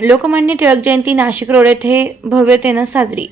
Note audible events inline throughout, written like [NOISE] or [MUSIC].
लोकमान्य टिळक जयंती नाशिक रोड येथे भव्यतेनं साजरी.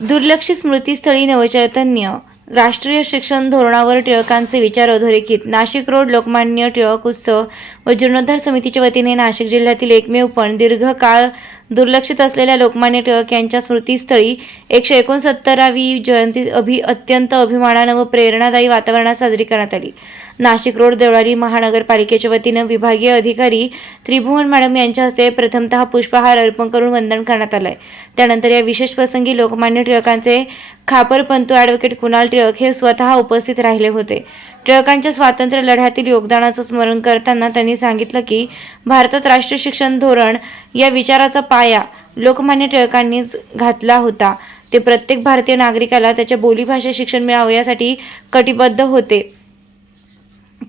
दुर्लक्षित स्मृतीस्थळी नवचैतन्य. राष्ट्रीय शिक्षण धोरणावर टिळकांचे विचार अधोरेखित. नाशिक रोड लोकमान्य टिळक उत्सव व जीर्णोद्धार समितीच्या वतीने नाशिक जिल्ह्यातील एकमेव पण दीर्घकाळ दुर्लक्षित असलेल्या लोकमान्य टिळक यांच्या स्मृतीस्थळी एकशे एकोणसत्तरावी जयंती अभि अत्यंत अभिमानानं व प्रेरणादायी वातावरणात साजरी करण्यात आली. नाशिक रोड देवळारी महानगरपालिकेच्या वतीनं विभागीय अधिकारी त्रिभुवन मॅडम यांच्या हस्ते प्रथमतः पुष्पहार अर्पण करून वंदन करण्यात आलंय. त्यानंतर या विशेष प्रसंगी लोकमान्य टिळकांचे खापरपंतू ॲडव्होकेट कुणाल टिळक हे स्वतः उपस्थित राहिले होते. टिळकांच्या स्वातंत्र्य लढ्यातील योगदानाचं स्मरण करताना त्यांनी सांगितलं की भारतात राष्ट्रीय शिक्षण धोरण या विचाराचा पाया लोकमान्य टिळकांनीच घातला होता. ते प्रत्येक भारतीय नागरिकाला त्याच्या बोलीभाषा शिक्षण मिळावं यासाठी कटिबद्ध होते.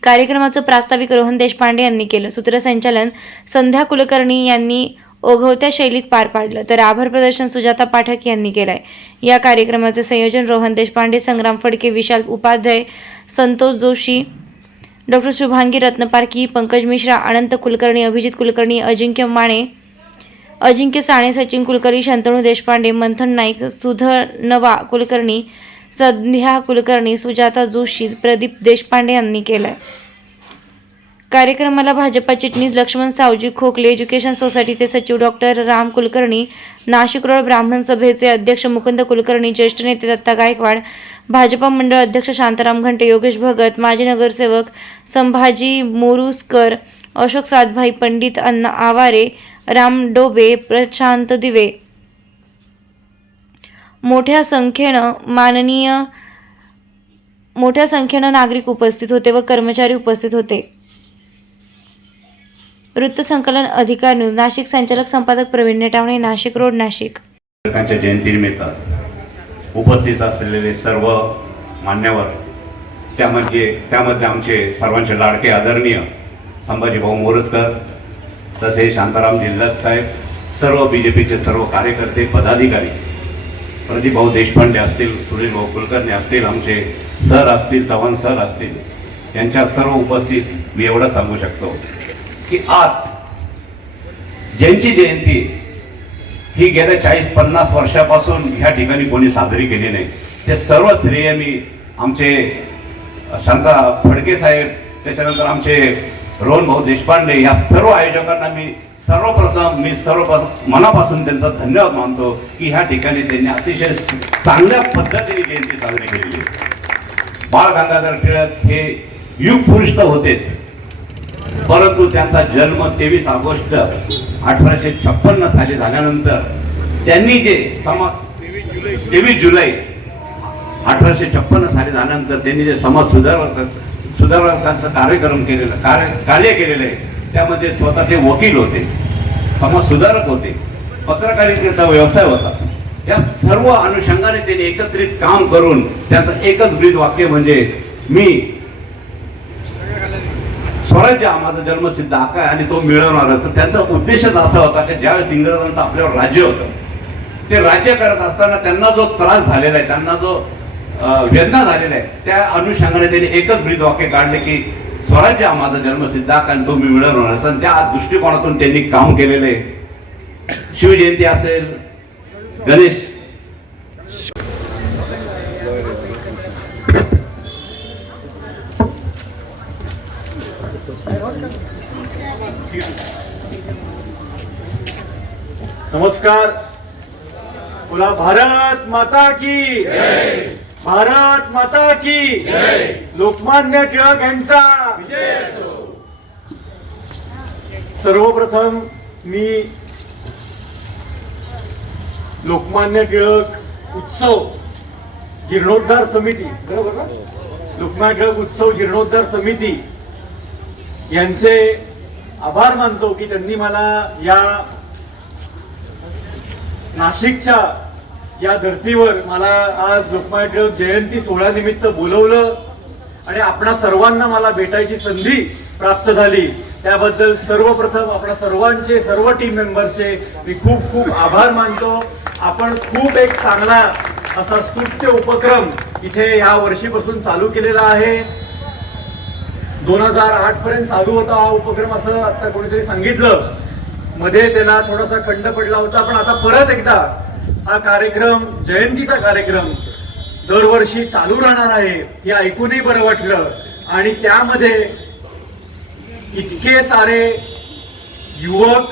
कार्यक्रमाचं प्रास्ताविक रोहन देशपांडे यांनी केलं. सूत्रसंचालन संध्या कुलकर्णी यांनी ओघवत्या शैलीत पार पाडलं. तर आभार प्रदर्शन सुजाता पाठक यांनी केलंय. या कार्यक्रमाचे संयोजन रोहन देशपांडे संग्राम फडके विशाल उपाध्याय संतोष जोशी डॉक्टर शुभांगी रत्नपारखी पंकज मिश्रा अनंत कुलकर्णी अभिजित कुलकर्णी अजिंक्य माने अजिंक्य साने सचिन कुलकर्णी शंतनू देशपांडे मंथन नाईक सुधर नवा कुलकर्णी संध्या कुलकर्णी सुजाता जोशी प्रदीप देशपांडे यांनी केलंय. कार्यक्रमाला भाजपा चिटणीस लक्ष्मण सावजी खोकले एज्युकेशन सोसायटीचे सचिव डॉक्टर राम कुलकर्णी नाशिक रोड ब्राह्मण सभेचे अध्यक्ष मुकुंद कुलकर्णी ज्येष्ठ नेते दत्ता गायकवाड भाजपा मंडळ अध्यक्ष शांताराम घंटे योगेश भगत माजी नगरसेवक संभाजी मोरुसकर अशोक सातभाई पंडित अण्णा आवारे राम डोबे प्रशांत दिवे मोठ्या संख्येनं माननीय मोठ्या संख्येनं नागरिक उपस्थित होते व कर्मचारी उपस्थित होते. वृत्तसंकलन अधिकार न्यूज नाशिक संचालक संपादक प्रवीण नेटावणे नाशिक रोड नाशिक. टिळकांच्या जयंतीनिमित्त उपस्थित असलेले सर्व मान्यवर त्यामध्ये त्यामध्ये आमचे सर्वांचे लाडके आदरणीय संभाजीभाऊ मोरजकर तसेच शांताराम जिल्हात साहेब सर्व बी जे पीचे सर्व कार्यकर्ते पदाधिकारी प्रदीपभाऊ देशपांडे असतील सुनील भाऊ कुलकर्णी असतील आमचे सर असतील चव्हाण सर असतील यांच्या सर्व उपस्थित मी एवढं सांगू शकतो की आज ज्यांची जयंती ही गेल्या चाळीस पन्नास वर्षापासून ह्या ठिकाणी कोणी साजरी केली नाही ते सर्व श्रेय मी आमचे शांता फडके साहेब त्याच्यानंतर आमचे रोहन भाऊ देशपांडे या सर्व आयोजकांना मी सर्वप्रथम मी सर्व मनापासून त्यांचा धन्यवाद मानतो की ह्या ठिकाणी त्यांनी अतिशय चांगल्या पद्धतीने जयंती साजरी केलेली बाळ गंगाधर टिळक हे युग पुरुष तर होतेच. परंतु त्यांचा जन्म तेवीस ऑगस्ट अठराशे छप्पन्न साली झाल्यानंतर त्यांनी जे समाज तेवीस जुलै अठराशे छप्पन्न साली झाल्यानंतर त्यांनी जे समाज सुधारक सुधारकांचं कार्यक्रम केलेलं कार्य कार्य केलेलं आहे त्यामध्ये स्वतः ते वकील होते समाजसुधारक होते पत्रकारितेचा व्यवसाय होता. या सर्व अनुषंगाने त्यांनी एकत्रित काम करून त्याचं एकच ब्रीद वाक्य म्हणजे मी स्वराज्य हा माझा जन्मसिद्ध हक्क आहे आणि तो मिळवणार असं त्यांचा उद्देशच असा होता की ज्यावेळेस इंग्रजांचं आपल्यावर राज्य होतं ते राज्य करत असताना त्यांना जो त्रास झालेला आहे त्यांना जो वेदना झालेला आहे त्या अनुषंगाने त्यांनी एकच ब्रीद वाक्य काढले की स्वराज्य हा माझा जन्मसिद्धांत आणि तो मी मिळवणार असं त्या दृष्टिकोनातून त्यांनी काम केलेलं. आहे शिवजयंती असेल गणेश. नमस्कार. बोला भारत माता की भारत माता की लोकमान्य टिळक यांचा. सर्वप्रथम मी लोकमान्य टिळक उत्सव जीर्णोद्धार समिती बरोबर ना? लोकमान्य टिळक उत्सव जीर्णोद्धार समिती यांचे आभार मानतो की त्यांनी मला या नाशिकच्या या धर्तीवर मला आज लोकमान्य टिळक जयंती सोहळ्यानिमित्त बोलवलं आणि आपणा सर्वांना मला भेटायची संधी प्राप्त झाली. त्याबद्दल सर्वप्रथम आपल्या सर्वांचे सर्व टीम मेंबर्सचे मी खूप खूप आभार मानतो. आपण खूप एक चांगला असा स्तुत्य उपक्रम इथे या वर्षीपासून चालू केलेला आहे. दोन हजार आठ पर्यंत चालू होता हा उपक्रम असं आता कोणीतरी सांगितलं. मध्ये त्याला थोडासा खंड पडला होता पण आता परत एकदा हा कार्यक्रम जयंतीचा कार्यक्रम दरवर्षी चालू राहणार आहे हे ऐकूनही बरं वाटलं. आणि त्यामध्ये इतके सारे युवक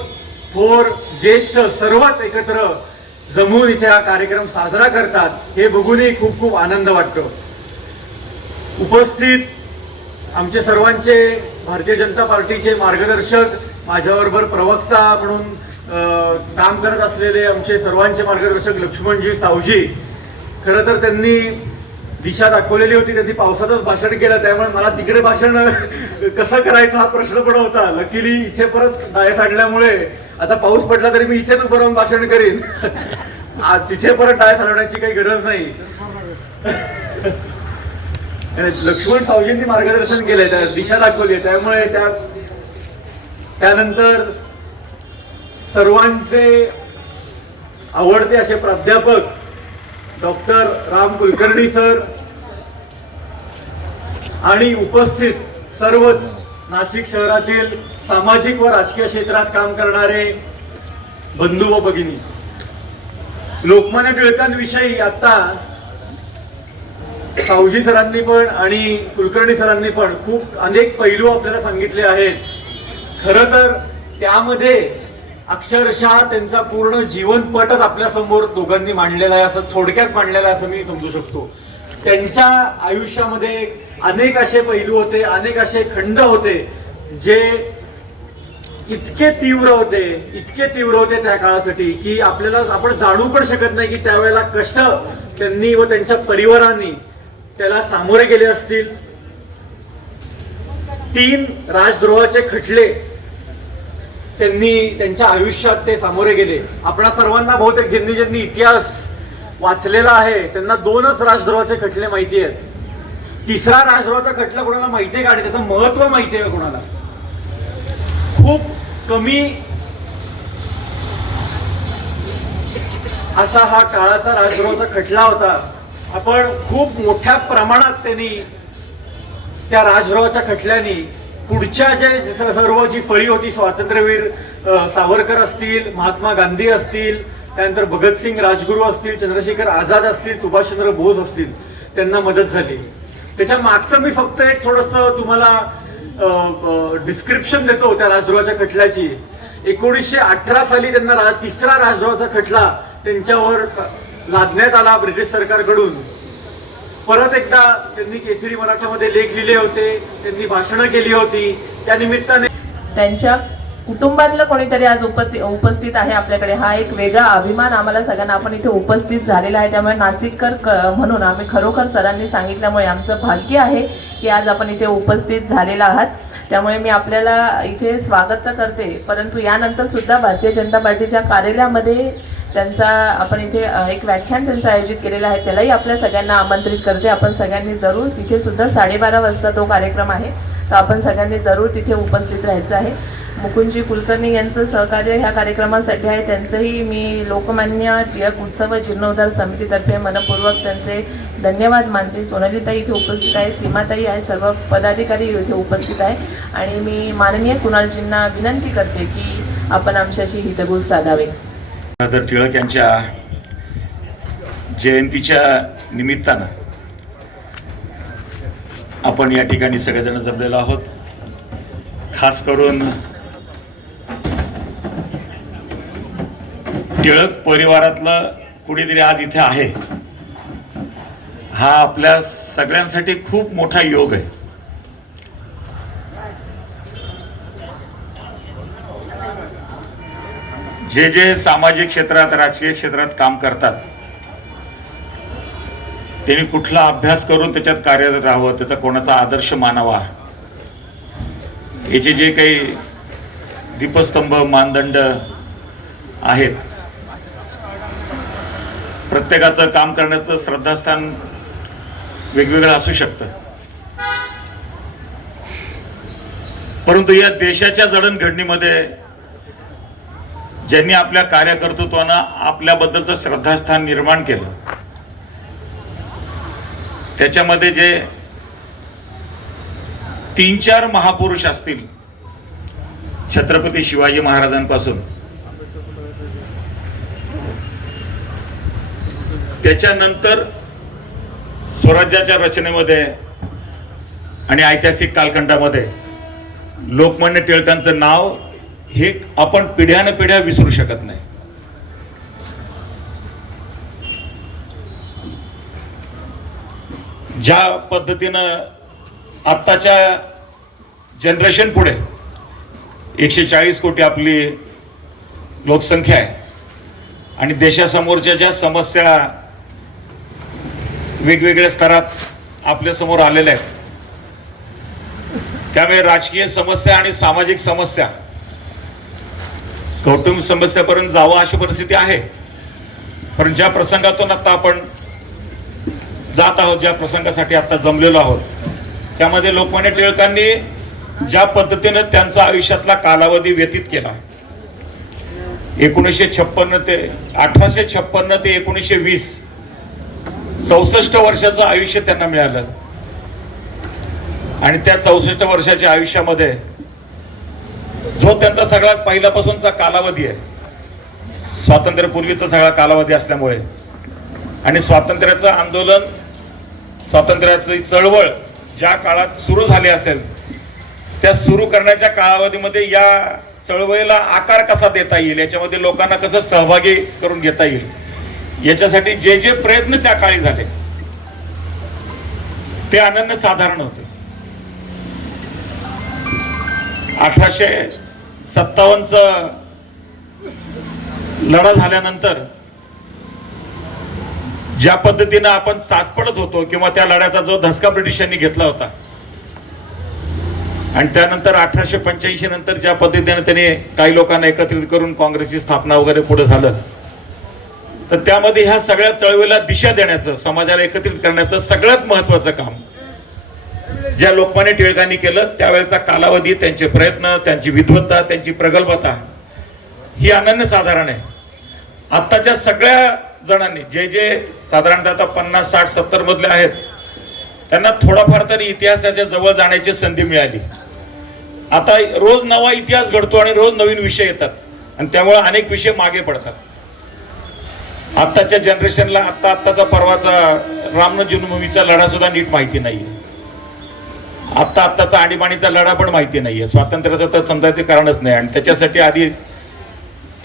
थोर ज्येष्ठ सर्वच एकत्र जमून इथे हा कार्यक्रम साजरा करतात हे बघूनही खूप खूप आनंद वाटतो. उपस्थित आमचे सर्वांचे भारतीय जनता पार्टीचे मार्गदर्शक माझ्याबरोबर प्रवक्ता म्हणून काम करत असलेले आमचे सर्वांचे मार्गदर्शक लक्ष्मणजी सावजी खरं तर त्यांनी दिशा दाखवलेली होती त्यांनी पावसातच भाषण केलं त्यामुळे मला तिकडे भाषण [LAUGHS] कसं करायचं हा प्रश्न पण होता. लकीली इथे परत डायस आणल्यामुळे आता पाऊस पडला तरी मी इथेच उभं राहून भाषण करीन. तिथे परत डायस आणण्याची काही गरज नाही. [LAUGHS] लक्ष्मण सावजींनी मार्गदर्शन केलंय त्या दिशा दाखवली आहे त्यामुळे त्या त्यानंतर सर्वांचे आवडते असे प्राध्यापक डॉक्टर राम कुलकर्णी सर आणि उपस्थित सर्वच नाशिक शहरातील सामाजिक व राजकीय क्षेत्रात काम करणारे बंधू व भगिनी. लोकमान्य टिळकांविषयी आता सावजी सरांनी पण आणि कुलकर्णी सरांनी पण खूप अनेक पैलू आपल्याला सांगितले आहेत. खर तर त्यामध्ये अक्षरशः त्यांचा पूर्ण जीवनपटच आपल्यासमोर दोघांनी मांडलेला आहे असं थोडक्यात मांडलेला आहे असं मी समजू शकतो. त्यांच्या आयुष्यामध्ये अनेक असे पैलू होते अनेक असे खंड होते जे इतके तीव्र होते इतके तीव्र होते त्या काळासाठी की आपल्याला आपण जाणू पण शकत नाही की त्यावेळेला कसं त्यांनी व त्यांच्या परिवारांनी त्याला सामोरे गेले असतील. तीन राजद्रोहाचे खटले त्यांनी त्यांच्या आयुष्यात ते सामोरे गेले. आपणा सर्वांना बहुतेक ज्यांनी ज्यांनी इतिहास वाचलेला आहे त्यांना दोनच राजद्रोहाचे खटले माहिती आहेत. तिसरा राजद्रोहाचा खटला कोणाला माहिती आहे का? आणि त्याचं महत्त्व माहिती आहे का कोणाला? खूप कमी असा हा काळाचा राजद्रोहाचा खटला होता. आपण खूप मोठ्या प्रमाणात त्यांनी त्या राजद्रोहाच्या खटल्यानी पुढच्या ज्या सर्व जी फळी होती स्वातंत्र्यवीर सावरकर असतील महात्मा गांधी असतील त्यानंतर भगतसिंग राजगुरू असतील चंद्रशेखर आझाद असतील सुभाषचंद्र बोस असतील त्यांना मदत झाली. त्याच्या मागचं मी फक्त एक थोडस तुम्हाला डिस्क्रिप्शन देतो त्या राजद्रोहाच्या खटल्याची. एकोणीसशे अठरा साली त्यांना तिसरा राजद्रोहाचा खटला त्यांच्यावर लादण्यात आला ब्रिटिश सरकारकडून. परत एकदा त्यांनी केसरी मराठामध्ये लेख लिहिले होते त्यांनी भाषणं केली होती त्या निमित्ताने त्यांच्या कुटुंबातलं कोणीतरी आज उपस्थित उपस्थित आहे आपल्याकडे. हा एक वेगळा अभिमान आम्हाला सगळ्यांना. आपण इथे उपस्थित झालेला आहे. त्यामुळे नाशिककर क- म्हणून आम्ही खरोखर सरांनी सांगितल्यामुळे आमचं भाग्य आहे की आज आपण इथे उपस्थित झालेला आहात. त्यामुळे मी आपल्याला इथे स्वागत तर करते परंतु यानंतर सुद्धा भारतीय जनता पार्टीच्या कार्यालयामध्ये त्यांचा आपण इथे एक व्याख्यान त्यांचं आयोजित केलेलं आहे त्यालाही आपल्या सगळ्यांना आमंत्रित करते. आपण सगळ्यांनी जरूर तिथे सुद्धा साडेबारा वाजता तो कार्यक्रम आहे. तर आपण सगळ्यांनी जरूर तिथे उपस्थित राहायचं आहे. मुकुंदजी कुलकर्णी यांचं सहकार्य ह्या कार्यक्रमासाठी आहे. त्यांचंही मी लोकमान्य टिळक उत्सव जीर्णोद्धार समितीतर्फे मनपूर्वक त्यांचे धन्यवाद मानते. सोनालीताई इथे उपस्थित आहे सीमाताई आहे सर्व पदाधिकारी इथे उपस्थित आहे. आणि मी माननीय कुणालजींना विनंती करते की आपण आमच्याशी हितगुज साधावे. टिळक यांच्या जयंतीच्या निमित्तानं आपण या ठिकाणी सगळेजण जमलेलो आहोत. खास करून टिळक परिवारातलं कुणीतरी आज इथे आहे. हा आपल्या सगळ्यांसाठी खूप मोठा योग आहे. जे जे सामाजिक क्षेत्रात राजकीय क्षेत्रात काम करतात त्यांनी कुठला अभ्यास करून त्याच्यात कार्यरत राहावं त्याचा कोणाचा आदर्श मानावा? याचे जे काही दीपस्तंभ मानदंड आहेत प्रत्येकाचं काम करण्याचं श्रद्धास्थान वेगवेगळं असू शकतं. परंतु या देशाच्या जडणघडणीमध्ये ज्यांनी आपल्या कार्यकर्तृत्वानं आपल्याबद्दलचं श्रद्धास्थान निर्माण केलं त्याच्यामध्ये जे तीन चार महापुरुष असतील छत्रपती शिवाजी महाराजांपासून त्याच्यानंतर स्वराज्याच्या रचनेमध्ये आणि ऐतिहासिक कालखंडामध्ये लोकमान्य टिळकांचं नाव हे आपण पिढ्यानपिढ्या पिढ्या विसरू शकत नाही. ज्या पद्धतीनं आत्ताच्या जनरेशन पुढे एकशे चाळीस कोटी आपली लोकसंख्या आहे. आणि देशासमोरच्या ज्या समस्या वेगवेगळ्या स्तरात आपल्यासमोर आलेल्या आहेत त्यामुळे राजकीय समस्या आणि सामाजिक समस्या कौटुंबिक समस्यापर्यंत जावं अशी परिस्थिती आहे. पण ज्या प्रसंगातून आत्ता आपण जात आहोत ज्या प्रसंगासाठी आता जमलेलो आहोत. त्यामध्ये लोकमान्य टिळकांनी ज्या पद्धतीनं त्यांचा आयुष्यातला कालावधी व्यतीत केला एकोणीसशे छप्पन्न ते अठराशे छप्पन्न ते एकोणीसशे वीस चौसष्ट वर्षाचं आयुष्य त्यांना मिळालं. आणि त्या चौसष्ट वर्षाच्या आयुष्यामध्ये जो त्यांचा सगळ्यात पहिल्यापासूनचा कालावधी आहे स्वातंत्र्यपूर्वीचा सगळा कालावधी असल्यामुळे आणि स्वातंत्र्याचं आंदोलन स्वातंत्र्याची चळवळ ज्या काळात सुरू झाली असेल त्या सुरू करण्याच्या कालावधीमध्ये या चळवळीला आकार कसा देता येईल? याच्यामध्ये लोकांना कसं सहभागी करून घेता येईल? याच्यासाठी जे जे प्रयत्न त्या काळी झाले ते अनन्य साधारण होते. अठराशे सत्तावन्नचा लढा झाल्यानंतर ज्या पद्धतीनं आपण चाचपडत होतो किंवा त्या लढ्याचा जो धसका ब्रिटिशांनी घेतला होता. आणि त्यानंतर अठराशे पंच्याऐंशी नंतर ज्या पद्धतीने त्यांनी काही लोकांना एकत्रित करून काँग्रेसची स्थापना वगैरे पुढे झालं. तर त्यामध्ये ह्या सगळ्या चळवळीला दिशा देण्याचं समाजाला एकत्रित करण्याचं सगळ्यात महत्वाचं काम. ज्या लोकमान्य टिळकांनी केलं त्यावेळेचा कालावधी त्यांचे प्रयत्न त्यांची विद्वत्ता त्यांची प्रगल्भता ही अनन्यसाधारण आहे. आत्ताच्या सगळ्या जणांनी जे जे साधारणतः आता पन्नास साठ सत्तर मधले आहेत त्यांना थोडाफार तरी इतिहासाच्या जवळ जाण्याची संधी मिळाली. आता रोज नवा इतिहास घडतो आणि रोज नवीन विषय येतात आणि त्यामुळे अनेक विषय मागे पडतात. आत्ताच्या जनरेशनला आत्ता आत्ताचा परवाचा रामन जन्मभूमीचा लढा सुद्धा नीट माहिती नाही आत्ता आत्ताचा आणीबाणीचा लढा पण माहिती नाहीये. स्वातंत्र्याचं तर समजायचं कारणच नाही आणि त्याच्यासाठी आधी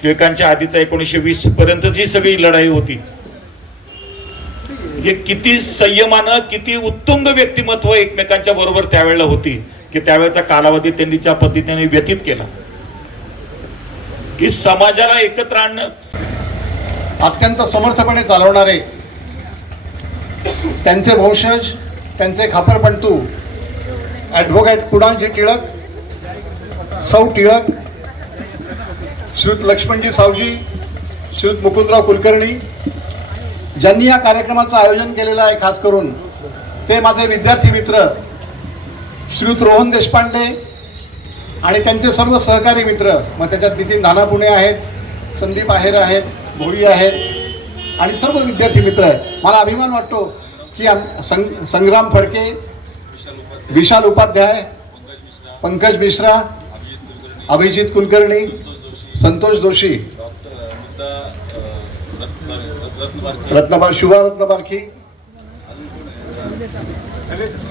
टिळकांच्या आधीचा एकोणीसशे वीस पर्यंत जी सगळी लढाई होती हे किती संयमानं किती उत्तुंग व्यक्तिमत्व एकमेकांच्या बरोबर त्यावेळेला होती की त्यावेळेचा कालावधी त्यांनी ज्या पद्धतीने व्यतीत केला. की समाजाला एकत्र आणणं. अत्यंत समर्थपणे चालवणारे त्यांचे वंशज त्यांचे खापरपंटू ॲडव्होकेट कुणालजी टिळक सौ टिळक श्रीयुत लक्ष्मणजी सावजी श्रीयुत मुकुंदराव कुलकर्णी ज्यांनी या कार्यक्रमाचं आयोजन केलेलं आहे खास करून ते माझे विद्यार्थी मित्र श्रीयुत रोहन देशपांडे आणि त्यांचे सर्व सहकारी मित्र मग त्याच्यात नितीन धानापुणे आहेत संदीप आहेर आहेत भोई आहेत आणि सर्व विद्यार्थी मित्र आहेत. मला अभिमान वाटतो की आम संग संग्राम फडके विशाल उपाध्याय पंकज मिश्रा अभिजित कुलकर्णी संतोष जोशी. रत्नबार शुभा रत्नबारखी.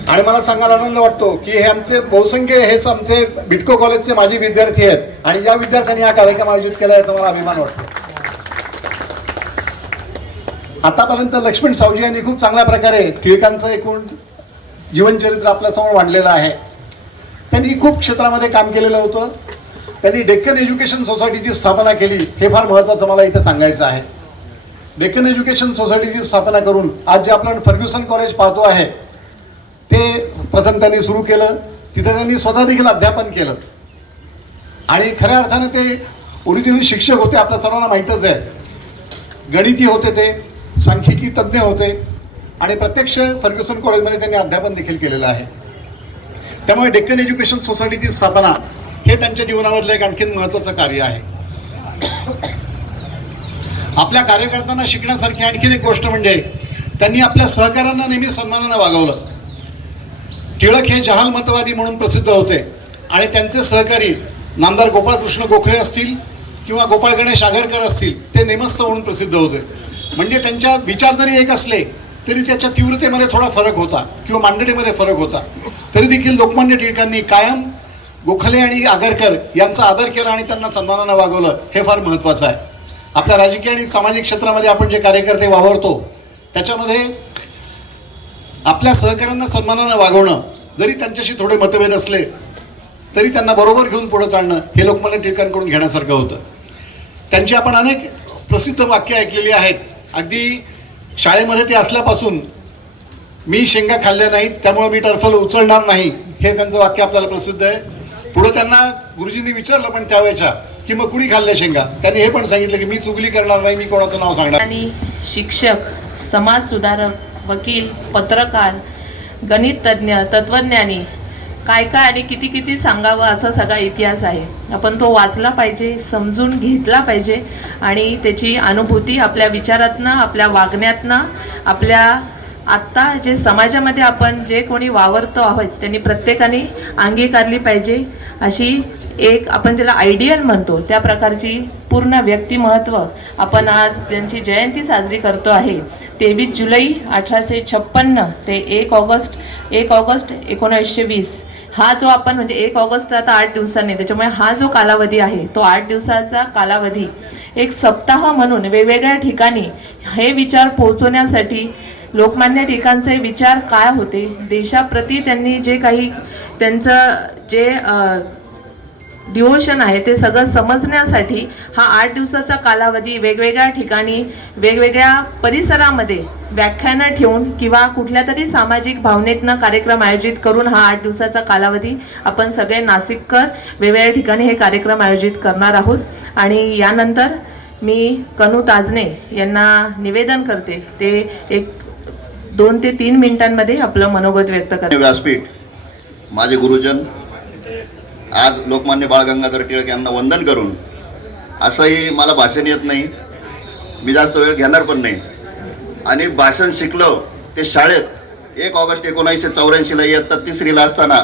आणि मला सांगायला आनंद वाटतो की हे आमचे बहुसंख्य हेच आमचे बिटको कॉलेजचे माजी विद्यार्थी आहेत. आणि या विद्यार्थ्यांनी हा कार्यक्रम आयोजित केला याचा मला अभिमान वाटतो. आतापर्यंत लक्ष्मण सावजी यांनी खूप चांगल्या प्रकारे टिळकांचं एकूण जीवनचरित्र आपल्यासमोर मांडलेलं आहे. त्यांनी खूप क्षेत्रामध्ये काम केलेलं होतं. त्यांनी डेक्कन एज्युकेशन सोसायटीची स्थापना केली हे फार महत्त्वाचं मला इथं सांगायचं आहे. डेक्कन एज्युकेशन सोसायटीची स्थापना करून आज जे आपण फर्ग्युसन कॉलेज पाहतो आहे ते प्रथम त्यांनी सुरू केलं तिथं त्यांनी स्वतः देखील अध्यापन केलं. आणि खऱ्या अर्थानं ते ओरिजिनल शिक्षक होते आपल्या सर्वांना माहीतच आहे. गणिती होते ते सांख्यिकी तज्ज्ञ होते आणि प्रत्यक्ष फर्ग्युसन कॉलेजमध्ये त्यांनी अध्यापन देखील केलेलं आहे. त्यामुळे डेक्कन एज्युकेशन सोसायटीची स्थापना हे त्यांच्या जीवनामधलं एक आणखीन महत्त्वाचं कार्य आहे. आपल्या कार्यकर्त्यांना शिकण्यासारखी आणखीन एक गोष्ट म्हणजे त्यांनी आपल्या सहकाऱ्यांना नेहमी सन्मानानं वागवलं. टिळक हे जहाल मतवादी म्हणून प्रसिद्ध होते आणि त्यांचे सहकारी नामदार गोपाळकृष्ण गोखले असतील किंवा गोपाळ गणेश आगरकर असतील ते नेमस्थ म्हणून प्रसिद्ध होते. म्हणजे त्यांच्या विचार जरी एक असले तरी त्याच्या तीव्रतेमध्ये थोडा फरक होता किंवा मांडणीमध्ये फरक होता. तरी देखील लोकमान्य टिळकांनी कायम गोखले आणि आगरकर यांचा आदर केला आणि त्यांना सन्मानानं वागवलं हे फार महत्त्वाचं आहे. आपल्या राजकीय आणि सामाजिक क्षेत्रामध्ये आपण जे कार्यकर्ते वावरतो त्याच्यामध्ये आपल्या सहकाऱ्यांना सन्मानानं वागवणं जरी त्यांच्याशी थोडे मतभेद असले तरी त्यांना बरोबर घेऊन पुढे चालणं हे लोकमान्य टिळकांकडून घेण्यासारखं होतं. त्यांची आपण अनेक प्रसिद्ध वाक्य ऐकलेली आहेत. अगदी शाळेमध्ये ते असल्यापासून मी शेंगा खाल्ल्या नाहीत त्यामुळे मी टर्फल उचलणार नाही हे त्यांचं वाक्य आपल्याला प्रसिद्ध आहे. पुढे त्यांना गुरुजींनी विचारलं पण त्यावेळेच्या की मग कुणी खाल्ल्या शेंगा? त्यांनी हे पण सांगितलं की मी चुगली करणार नाही मी कोणाचं नाव सांगणार आणि शिक्षक समाज सुधारक वकील पत्रकार गणित तज्ज्ञ तत्वज्ञानी काय काय आणि किती किती सांगावं असा सगळा इतिहास आहे. आपण तो वाचला पाहिजे समजून घेतला पाहिजे आणि त्याची अनुभूती आपल्या विचारातनं आपल्या वागण्यातनं आपल्या आत्ता जे समाजामध्ये आपण जे कोणी वावरतो आहोत त्यांनी प्रत्येकाने अंगीकारली पाहिजे अशी एक आपण ज्याला आयडियल म्हणतो त्या प्रकारची पूर्ण व्यक्तिमत्व आपण आज त्यांची जयंती साजरी करतो आहे. तेवीस जुलै अठराशे छप्पन्न ते एक ऑगस्ट एक ऑगस्ट एकोणीसशे वीस. हा जो आपण म्हणजे एक ऑगस्ट आता आठ दिवसांनी त्याच्यामुळे हा जो कालावधी आहे तो आठ दिवसाचा कालावधी एक सप्ताह म्हणून वेगवेगळ्या ठिकाणी हे विचार पोहोचवण्यासाठी लोकमान्य टिळकांचे विचार काय होते? देशाप्रती त्यांनी जे काही त्यांचं जे डिओशन डिवोशन आहे ते सगळं समजण्यासाठी हा आठ दिवसाचा कालावधी वेगवेगळ्या ठिकाणी वेगवेगळ्या परिसरामध्ये व्याख्यानं ठेवून किंवा कुठल्या तरी सामाजिक भावनेतनं कार्यक्रम आयोजित करून हा आठ दिवसाचा कालावधी आपण सगळे नाशिककर वेगवेगळ्या ठिकाणी हे कार्यक्रम आयोजित करणार आहोत. आणि यानंतर मी कनू ताजने यांना निवेदन करते. ते एक दोन ते तीन मिनिटांमध्ये आपलं मनोगत व्यक्त करते व्यासपीठ माझे गुरुजन आज लोकमान्य बाळ गंगाधर टिळक यांना वंदन करून असंही मला भाषण येत नाही मी जास्त वेळ घेणार पण नाही. आणि भाषण शिकलो ते शाळेत एक ऑगस्ट एकोणीसशे चौऱ्याऐंशीला इयत्ता तिसरीला असताना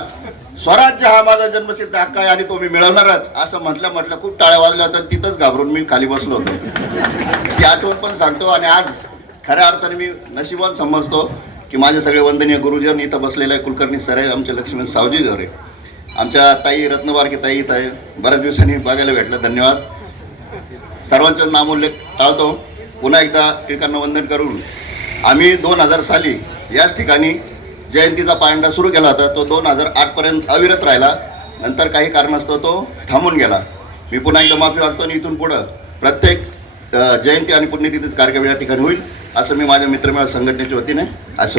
स्वराज्य हा माझा जन्मसिद्ध हक्क आहे आणि तो मी मिळवणारच असं म्हटलं म्हटलं खूप टाळ्या वाजल्या होत्या तिथंच घाबरून मी खाली बसलो होतो. ती आठवण पण सांगतो आणि आज खऱ्या अर्थाने मी नशिबान समजतो की माझे सगळे वंदनीय गुरुजन इथं बसलेले आहे कुलकर्णी सर आहे आमचे लक्ष्मण सावजी घर आहे आमच्या ताई रत्नबारकी ताई इथं आहे. बऱ्याच दिवसांनी बघायला भेटलं धन्यवाद. सर्वांचं नामोल्लेख टाळतो. पुन्हा एकदा टिळकांना वंदन करून आम्ही दोन हजार साली याच ठिकाणी जयंतीचा पायंडा सुरू केला होता. तो दोन हजार आठपर्यंत अविरत राहिला. नंतर काही कारणास्तव तो थांबून गेला. मी पुन्हा एकदा माफी मागतो आणि इथून पुढं प्रत्येक जयंती आणि पुण्यतिथीचा कार्यक्रम या ठिकाणी होईल असं मी माझ्या मित्रमेळा संघटनेच्या वतीने असं